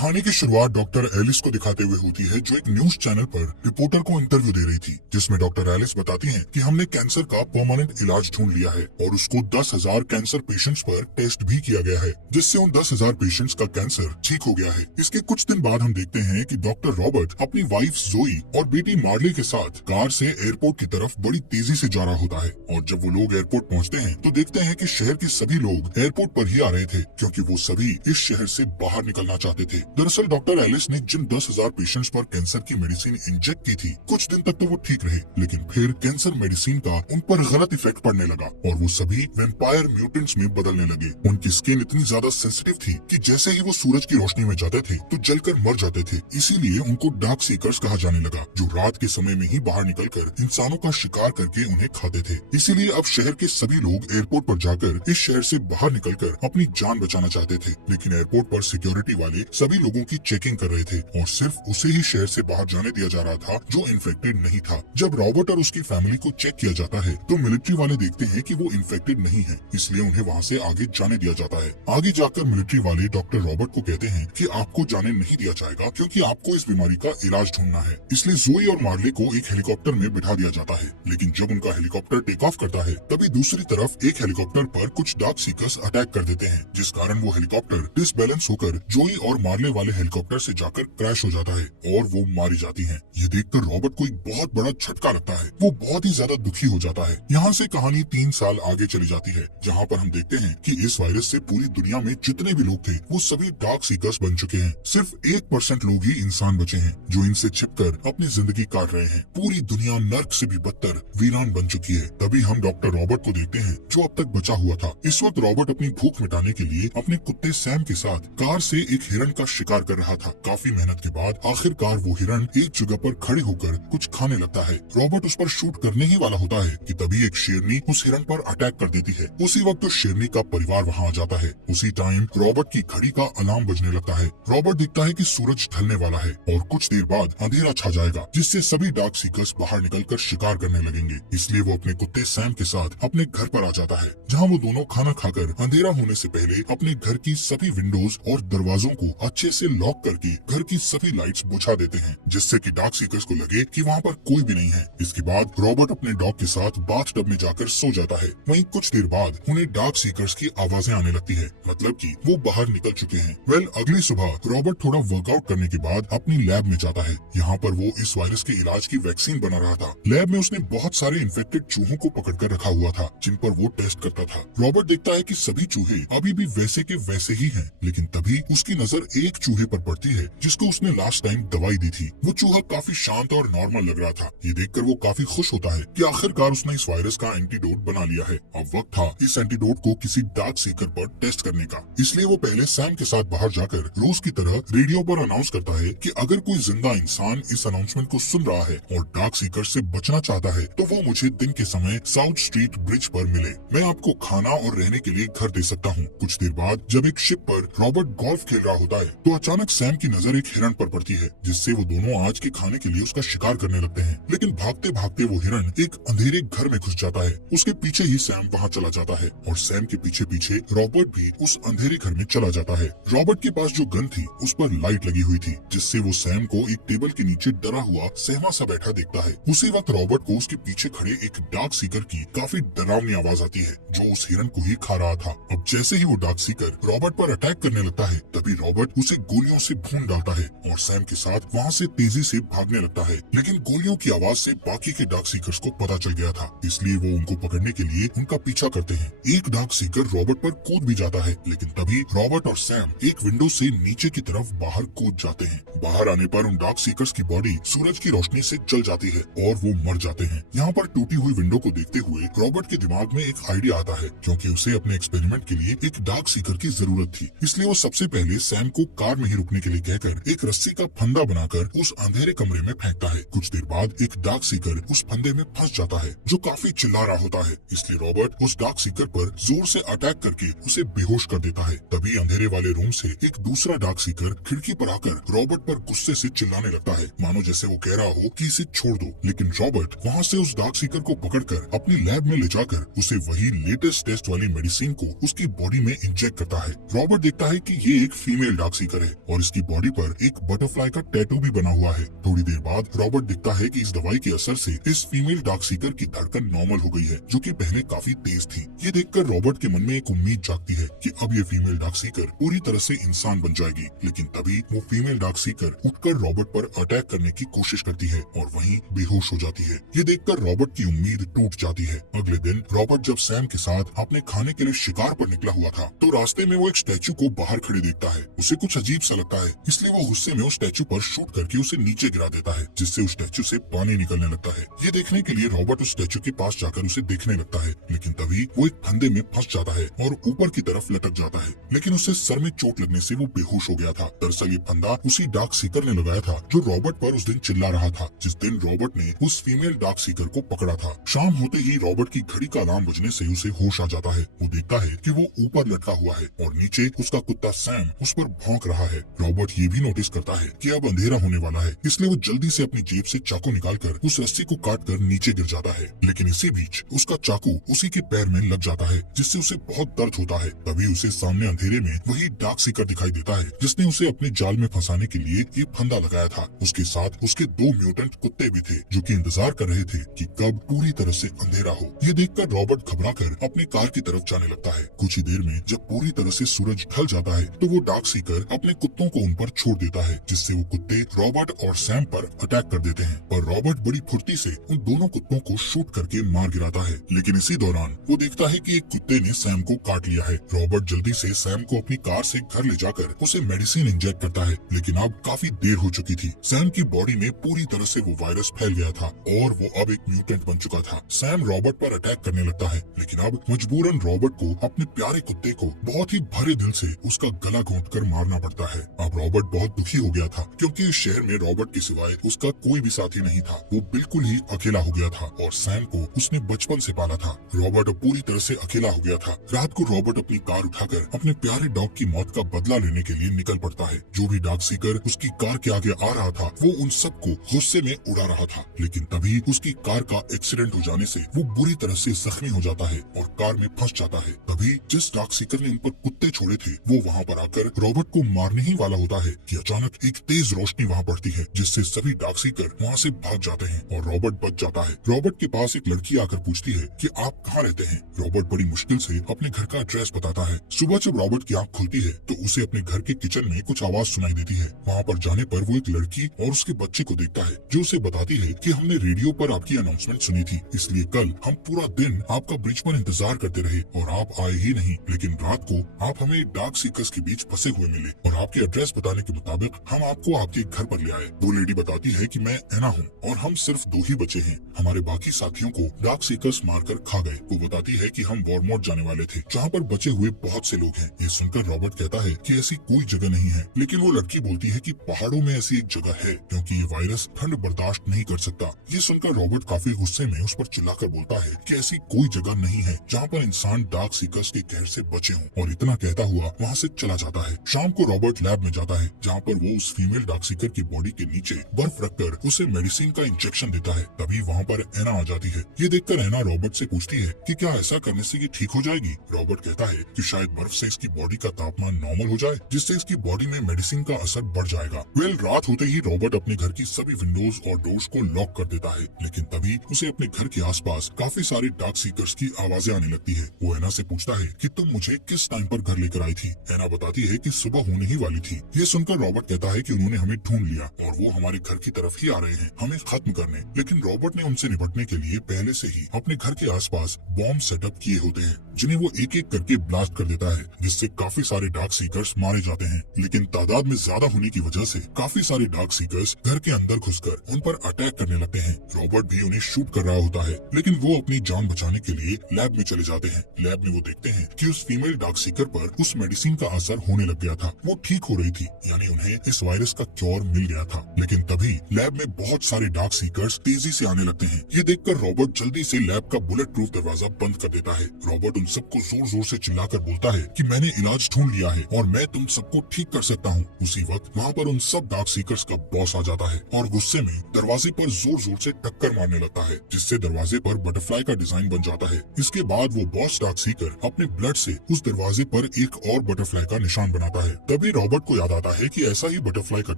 कहानी की शुरुआत डॉक्टर एलिस को दिखाते हुए होती है, जो एक न्यूज चैनल पर रिपोर्टर को इंटरव्यू दे रही थी, जिसमें डॉक्टर एलिस बताती हैं कि हमने कैंसर का परमानेंट इलाज ढूंढ लिया है और उसको 10,000 कैंसर पेशेंट्स पर टेस्ट भी किया गया है, जिससे उन 10,000 पेशेंट्स का कैंसर ठीक हो गया है। इसके कुछ दिन बाद हम देखते हैं कि डॉक्टर रॉबर्ट अपनी वाइफ जोई और बेटी मार्ले के साथ कार से एयरपोर्ट की तरफ बड़ी तेजी से जा रहा होता है। और जब वो लोग एयरपोर्ट पहुंचते हैं तो देखते हैं कि शहर के सभी लोग एयरपोर्ट पर ही आ रहे थे, क्योंकि वो सभी इस शहर से बाहर निकलना चाहते थे। दरअसल डॉक्टर एलिस ने जिन 10,000 पेशेंट्स पर कैंसर की मेडिसिन इंजेक्ट की थी, कुछ दिन तक तो वो ठीक रहे, लेकिन फिर कैंसर मेडिसिन का उन पर गलत इफेक्ट पड़ने लगा और वो सभी वैम्पायर म्यूटेंट्स में बदलने लगे। उनकी स्किन इतनी ज्यादा सेंसिटिव थी कि जैसे ही वो सूरज की रोशनी में जाते थे तो जलकर मर जाते थे। इसीलिए उनको डार्क सीकर्स कहा जाने लगा, जो रात के समय में ही बाहर निकलकर इंसानों का शिकार करके उन्हें खाते थे। इसीलिए अब शहर के सभी लोग एयरपोर्ट पर जाकर इस शहर से बाहर निकलकर अपनी जान बचाना चाहते थे, लेकिन एयरपोर्ट पर सिक्योरिटी वाले सभी लोगों की चेकिंग कर रहे थे और सिर्फ उसे ही शहर से बाहर जाने दिया जा रहा था जो इन्फेक्टेड नहीं था। जब रॉबर्ट और उसकी फैमिली को चेक किया जाता है तो मिलिट्री वाले देखते हैं कि वो इन्फेक्टेड नहीं है, इसलिए उन्हें वहाँ से आगे जाने दिया जाता है। आगे जाकर मिलिट्री वाले डॉक्टर रॉबर्ट को कहते हैं कि आपको जाने नहीं दिया जाएगा, क्योंकि आपको इस बीमारी का इलाज ढूंढना है। इसलिए जोई और मार्ले को एक हेलीकॉप्टर में बिठा दिया जाता है, लेकिन जब उनका हेलीकॉप्टर टेक ऑफ करता है तभी दूसरी तरफ एक हेलीकॉप्टर पर कुछ डार्क सीकर्स अटैक कर देते हैं, जिस कारण वो हेलीकॉप्टर डिसबैलेंस होकर जोई और मार्ले वाले हेलीकॉप्टर से जाकर क्रैश हो जाता है और वो मारी जाती हैं। ये देखकर रॉबर्ट को एक बहुत बड़ा झटका लगता है, वो बहुत ही ज्यादा दुखी हो जाता है। यहाँ से कहानी 3 साल आगे चली जाती है, जहाँ पर हम देखते हैं कि इस वायरस से पूरी दुनिया में जितने भी लोग थे वो सभी डार्क सीकर्स बन चुके हैं। सिर्फ 1% लोग ही इंसान बचे हैं जो इनसे छिपकर अपनी जिंदगी काट रहे हैं। पूरी दुनिया नर्क से भी बदतर वीरान बन चुकी है। तभी हम डॉक्टर रॉबर्ट को देखते हैं, जो अब तक बचा हुआ था। इस वक्त रॉबर्ट अपनी भूख मिटाने के लिए अपने कुत्ते सैम के साथ कार से एक हिरण का शिकार कर रहा था। काफी मेहनत के बाद आखिरकार वो हिरण एक जगह पर खड़े होकर कुछ खाने लगता है। रॉबर्ट उस पर शूट करने ही वाला होता है कि तभी एक शेरनी उस हिरण पर अटैक कर देती है। उसी वक्त उस शेरनी का परिवार वहाँ आ जाता है। उसी टाइम रॉबर्ट की घड़ी का अलार्म बजने लगता है। रॉबर्ट देखता है कि सूरज ढलने वाला है और कुछ देर बाद अंधेरा छा जाएगा, जिससे सभी डार्क सीकर्स बाहर निकलकर शिकार करने लगेंगे। इसलिए वो अपने कुत्ते सैम के साथ अपने घर पर आ जाता है, जहाँ वो दोनों खाना खाकर अंधेरा होने से पहले अपने घर की सभी विंडोज और दरवाजों को अच्छे से लॉक करके घर की सभी लाइट्स बुझा देते हैं, जिससे कि डार्क सीकर्स को लगे कि वहाँ पर कोई भी नहीं है। इसके बाद रॉबर्ट अपने डॉग के साथ बाथ टब में जाकर सो जाता है। वहीं कुछ देर बाद उन्हें डार्क सीकर्स की आवाजें आने लगती है, मतलब कि वो बाहर निकल चुके हैं। अगली सुबह रॉबर्ट थोड़ा वर्कआउट करने के बाद अपनी लैब में जाता है। यहाँ पर वो इस वायरस के इलाज की वैक्सीन बना रहा था। लैब में उसने बहुत सारे इन्फेक्टेड चूहों को पकड़ कर रखा हुआ था, जिन पर वो टेस्ट करता था। रॉबर्ट देखता है कि सभी चूहे अभी भी वैसे के वैसे ही हैं, लेकिन तभी उसकी नजर एक चूहे पर पड़ती है जिसको उसने लास्ट टाइम दवाई दी थी। वो चूहा काफी शांत और नॉर्मल लग रहा था। ये देखकर वो काफी खुश होता है कि आखिरकार उसने इस वायरस का एंटीडोट बना लिया है। अब वक्त था इस एंटीडोट को किसी डार्क सीकर पर टेस्ट करने का। इसलिए वो पहले सैम के साथ बाहर जाकर रोज की तरह रेडियो पर अनाउंस करता है कि अगर कोई जिंदा इंसान इस अनाउंसमेंट को सुन रहा है और डार्क सीकर से बचना चाहता है तो वो मुझे दिन के समय साउथ स्ट्रीट ब्रिज पर मिले। मैं आपको खाना और रहने के लिए घर दे सकता हूँ। कुछ देर बाद जब एक शिप पर रॉबर्ट गोल्फ खेल रहा होता है तो अचानक सैम की नजर एक हिरण पर पड़ती है, जिससे वो दोनों आज के खाने के लिए उसका शिकार करने लगते हैं। लेकिन भागते भागते वो हिरण एक अंधेरे घर में घुस जाता है। उसके पीछे ही सैम वहाँ चला जाता है और सैम के पीछे पीछे रॉबर्ट भी उस अंधेरे घर में चला जाता है। रॉबर्ट के पास जो गन थी उस पर लाइट लगी हुई थी, जिससे वो सैम को एक टेबल के नीचे डरा हुआ सहमा सा बैठा देखता है। उसी वक्त रॉबर्ट को उसके पीछे खड़े एक डार्क सीकर की काफी डरावनी आवाज आती है, जो उस हिरण को ही खा रहा था। अब जैसे ही वो डार्क सीकर रॉबर्ट पर अटैक करने लगता है, तभी रॉबर्ट उसे गोलियों से भून डालता है और सैम के साथ वहाँ से तेजी से भागने लगता है। लेकिन गोलियों की आवाज से बाकी के डार्क सीकर्स को पता चल गया था, इसलिए वो उनको पकड़ने के लिए उनका पीछा करते हैं। एक डार्क सीकर रॉबर्ट पर कूद भी जाता है, लेकिन तभी रॉबर्ट और सैम एक विंडो से नीचे की तरफ बाहर कूद जाते हैं। बाहर आने पर उन डार्क सीकर्स की बॉडी सूरज की रोशनी से जल जाती है और वो मर जाते हैं। यहाँ पर टूटी हुई विंडो को देखते हुए रॉबर्ट के दिमाग में एक आइडिया आता है, क्योंकि उसे अपने एक्सपेरिमेंट के लिए एक डार्क सीकर की जरूरत थी। इसलिए वो सबसे पहले सैम को कार में ही रुकने के लिए कहकर एक रस्सी का फंदा बनाकर उस अंधेरे कमरे में फेंकता है। कुछ देर बाद एक डार्क सीकर उस फंदे में फंस जाता है, जो काफी चिल्ला रहा होता है। इसलिए रॉबर्ट उस डार्क सीकर पर जोर से अटैक करके उसे बेहोश कर देता है। तभी अंधेरे वाले रूम से एक दूसरा डार्क सीकर खिड़की पर आकर रॉबर्ट पर गुस्से से चिल्लाने लगता है, मानो जैसे वो कह रहा हो कि इसे छोड़ दो। लेकिन रॉबर्ट वहाँ से उस डार्क सीकर को पकड़कर अपनी लैब में ले जाकर उसे वही लेटेस्ट टेस्ट वाली मेडिसिन को उसकी बॉडी में इंजेक्ट करता है। रॉबर्ट देखता है कि ये एक फीमेल डार्क सीकर सीकर है और इसकी बॉडी पर एक बटरफ्लाई का टैटू भी बना हुआ है। थोड़ी देर बाद रॉबर्ट दिखता है कि इस दवाई के असर से इस फीमेल डार्क सीकर की धड़कन नॉर्मल हो गई है, जो कि पहले काफी तेज थी। ये देखकर रॉबर्ट के मन में एक उम्मीद जागती है कि अब ये फीमेल डार्क सीकर पूरी तरह से इंसान बन जाएगी। लेकिन तभी वो फीमेल डार्क सीकर उठकर रॉबर्ट पर अटैक करने की कोशिश करती है और वहीं बेहोश हो जाती है। ये देखकर रॉबर्ट की उम्मीद टूट जाती है। अगले दिन रॉबर्ट जब सैम के साथ अपने खाने के लिए शिकार पर निकला हुआ था तो रास्ते में वो एक स्टैचू को बाहर खड़े देखता है। उसे कुछ अजीब सा लगता है, इसलिए वो गुस्से में उस स्टैचू पर शूट करके उसे नीचे गिरा देता है, जिससे उस स्टैचू से पानी निकलने लगता है। ये देखने के लिए रॉबर्ट उस स्टैचू के पास जाकर उसे देखने लगता है, लेकिन तभी वो एक फंदे में फंस जाता है और ऊपर की तरफ लटक जाता है। लेकिन उसे सर में चोट लगने से वो बेहोश हो गया था। दरअसल ये फंदा उसी डार्क सीकर ने लगाया था जो रॉबर्ट पर उस दिन चिल्ला रहा था, जिस दिन रॉबर्ट ने उस फीमेल डार्क सीकर को पकड़ा था। शाम होते ही रॉबर्ट की घड़ी का अलार्म बजने से उसे होश आ जाता है। वो देखता है कि वो ऊपर लटका हुआ है और नीचे उसका कुत्ता सैम उस पर भौंक रहा है। रॉबर्ट ये भी नोटिस करता है कि अब अंधेरा होने वाला है, इसलिए वो जल्दी से अपनी जेब से चाकू निकालकर उस रस्सी को काटकर नीचे गिर जाता है। लेकिन इसी बीच उसका चाकू उसी के पैर में लग जाता है, जिससे उसे बहुत दर्द होता है। तभी उसे सामने अंधेरे में वही डार्क सीकर दिखाई देता है जिसने उसे अपने जाल में फंसाने के लिए ये फंदा लगाया था। उसके साथ उसके 2 म्यूटेंट कुत्ते भी थे जो कि इंतजार कर रहे थे कि कब पूरी तरह से अंधेरा हो। ये देखकर रॉबर्ट घबराकर अपनी कार की तरफ जाने लगता है। कुछ ही देर में जब पूरी तरह से सूरज ढल जाता है तो वो डार्क सीकर अपने कुत्तों को उन पर छोड़ देता है, जिससे वो कुत्ते रॉबर्ट और सैम पर अटैक कर देते हैं। पर रॉबर्ट बड़ी फुर्ती से उन दोनों कुत्तों को शूट करके मार गिराता है। लेकिन इसी दौरान वो देखता है कि एक कुत्ते ने सैम को काट लिया है। रॉबर्ट जल्दी से सैम को अपनी कार से घर ले जाकर उसे मेडिसिन इंजेक्ट करता है, लेकिन अब काफी देर हो चुकी थी। सैम की बॉडी में पूरी तरह से वो वायरस फैल गया था और वो अब एक म्यूटेंट बन चुका था। सैम रॉबर्ट पर अटैक करने लगता है, लेकिन अब मजबूरन रॉबर्ट को अपने प्यारे कुत्ते को बहुत ही भरे दिल से उसका गला घोंटकर मारना पड़ता है। अब रॉबर्ट बहुत दुखी हो गया था क्योंकि इस शहर में रॉबर्ट के सिवाय उसका कोई भी साथी नहीं था। वो बिल्कुल ही अकेला हो गया था और सैम को उसने बचपन से पाला था। रॉबर्ट अब पूरी तरह से अकेला हो गया था। रात को रॉबर्ट अपनी कार उठाकर अपने प्यारे डॉग की मौत का बदला लेने के लिए निकल पड़ता है। जो भी डार्क सीकर उसकी कार के आगे आ रहा था वो उन सबको गुस्से में उड़ा रहा था। लेकिन तभी उसकी कार का एक्सीडेंट हो जाने से वो बुरी तरह से जख्मी हो जाता है और कार में फंस जाता है। तभी जिस डार्क सीकर ने उन पर कुत्ते छोड़े थे वो वहाँ पर आकर रॉबर्ट को मारने ही वाला होता है कि अचानक एक तेज रोशनी वहाँ पड़ती है, जिससे सभी डार्क सीकर वहाँ से भाग जाते हैं और रॉबर्ट बच जाता है। रॉबर्ट के पास एक लड़की आकर पूछती है कि आप कहाँ रहते हैं। रॉबर्ट बड़ी मुश्किल से अपने घर का एड्रेस बताता है। सुबह जब रॉबर्ट की आंख खुलती है तो उसे अपने घर के किचन में कुछ आवाज सुनाई देती है। वहाँ पर जाने पर वो एक लड़की और उसके बच्चे को देखता है जो उसे बताती है कि हमने रेडियो पर आपकी अनाउंसमेंट सुनी थी, इसलिए कल हम पूरा दिन आपका ब्रिज पर इंतजार करते रहे और आप आए ही नहीं। लेकिन रात को आप हमें डार्क सीकर्स के बीच फंसे हुए मिले और आपके एड्रेस बताने के मुताबिक हम आपको आपके घर पर ले आए। वो लेडी बताती है कि मैं एना हूँ और हम सिर्फ 2 ही बचे हैं। हमारे बाकी साथियों को डार्क सीकर्स मारकर खा गए। वो बताती है कि हम वॉरमोट जाने वाले थे जहाँ पर बचे हुए बहुत से लोग हैं। ये सुनकर रॉबर्ट कहता है कि ऐसी कोई जगह नहीं है, लेकिन वो लड़की बोलती है कि पहाड़ों में ऐसी एक जगह है क्योंकि ये वायरस ठंड बर्दाश्त नहीं कर सकता। ये सुनकर रॉबर्ट काफी गुस्से में उस पर चिल्लाकर बोलता है कि ऐसी कोई जगह नहीं है जहाँ पर इंसान डार्क सीकर्स के कहर से बचे हों, और इतना कहता हुआ वहाँ से चला जाता है। शाम को रॉबर्ट लैब में जाता है जहाँ पर वो उस फीमेल डार्क सीकर की बॉडी के नीचे बर्फ रखकर उसे मेडिसिन का इंजेक्शन देता है। तभी वहाँ पर एना आ जाती है। ये देखकर एना रॉबर्ट से पूछती है कि क्या ऐसा करने से ये ठीक हो जाएगी। रॉबर्ट कहता है कि शायद बर्फ से इसकी बॉडी का तापमान नॉर्मल हो जाए, जिससे इसकी बॉडी में मेडिसिन का असर बढ़ जाएगा। रात होते ही रॉबर्ट अपने घर की सभी विंडोज और डोर्स को लॉक कर देता है, लेकिन तभी उसे अपने घर के आसपास काफी सारे डार्क सीकर्स की आवाजें आने लगती है। वो एना से पूछता है कि तुम मुझे किस टाइम पर घर लेकर आई थी। एना बताती है कि सुबह होने ही वाली थी। ये सुनकर रॉबर्ट कहता है कि उन्होंने हमें ढूंढ लिया और वो हमारे घर की तरफ ही आ रहे हैं हमें खत्म करने। लेकिन रॉबर्ट ने उनसे निपटने के लिए पहले से ही अपने घर के आसपास बॉम्ब सेटअप किए होते हैं, जिन्हें वो एक एक करके ब्लास्ट कर देता है, जिससे काफी सारे डार्क सीकर्स मारे जाते हैं। लेकिन तादाद में ज्यादा होने की वजह से काफी सारे डार्क सीकर्स घर के अंदर घुसकर उन पर अटैक करने लगते हैं। रॉबर्ट भी उन्हें शूट कर रहा होता है, लेकिन वो अपनी जान बचाने के लिए लैब में चले जाते हैं। लैब में वो देखते हैं कि उस फीमेल डार्क सीकर पर उस मेडिसिन का असर होने लग गया था। वो ठीक हो रही थी, यानी उन्हें इस वायरस का क्योर मिल गया था। लेकिन तभी लैब में बहुत सारे डार्क सीकर्स तेजी से आने लगते हैं। ये देखकर रॉबर्ट जल्दी से लैब का बुलेट प्रूफ दरवाजा बंद कर देता है। रॉबर्ट उन सबको जोर जोर से चिल्लाकर बोलता है कि मैंने इलाज ढूंढ लिया है और मैं तुम सबको ठीक कर सकता हूँ। उसी वक्त वहाँ पर उन सब डार्क सीकर्स का बॉस आ जाता है और गुस्से में दरवाजे पर जोर जोर से टक्कर मारने लगता है, जिससे दरवाजे पर बटरफ्लाई का डिजाइन बन जाता है। इसके बाद वो बॉस डार्क सीकर अपने ब्लड से उस दरवाजे पर एक और बटरफ्लाई का निशान बनाता है। तभी तभी रॉबर्ट को याद आता है कि ऐसा ही बटरफ्लाई का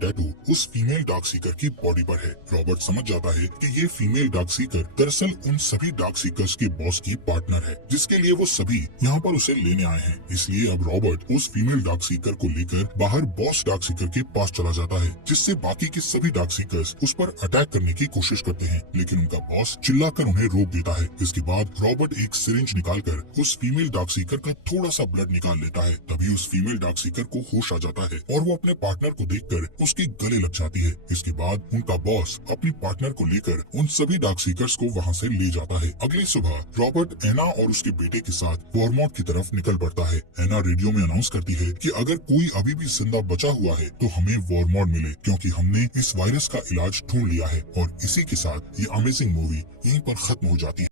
टैटू उस फीमेल डार्क सीकर की बॉडी पर है। रॉबर्ट समझ जाता है कि ये फीमेल डार्क सीकर दरअसल उन सभी डार्क सीकर्स के बॉस की पार्टनर है, जिसके लिए वो सभी यहाँ पर उसे लेने आए हैं। इसलिए अब रॉबर्ट उस फीमेल डार्क सीकर को लेकर बाहर बॉस डार्क सीकर के पास चला जाता है, जिससे बाकी के सभी डार्क सीकर्स उस पर अटैक करने की कोशिश करते हैं, लेकिन उनका बॉस चिल्लाकर उन्हें रोक देता है। इसके बाद रॉबर्ट एक सिरिंज निकालकर उस फीमेल डार्क सीकर का थोड़ा सा ब्लड निकाल लेता है। तभी उस फीमेल डार्क सीकर को होश आ जाता है और वो अपने पार्टनर को देखकर उसके गले लग जाती है। इसके बाद उनका बॉस अपनी पार्टनर को लेकर उन सभी डार्क सीकर्स को वहाँ से ले जाता है। अगली सुबह रॉबर्ट एना और उसके बेटे के साथ वॉरमॉट की तरफ निकल पड़ता है। एना रेडियो में अनाउंस करती है कि अगर कोई अभी भी जिंदा बचा हुआ है तो हमें वॉरमॉट मिले, क्योंकि हमने इस वायरस का इलाज ढूंढ लिया है। और इसी के साथ ये अमेजिंग मूवी यहीं पर खत्म हो जाती है।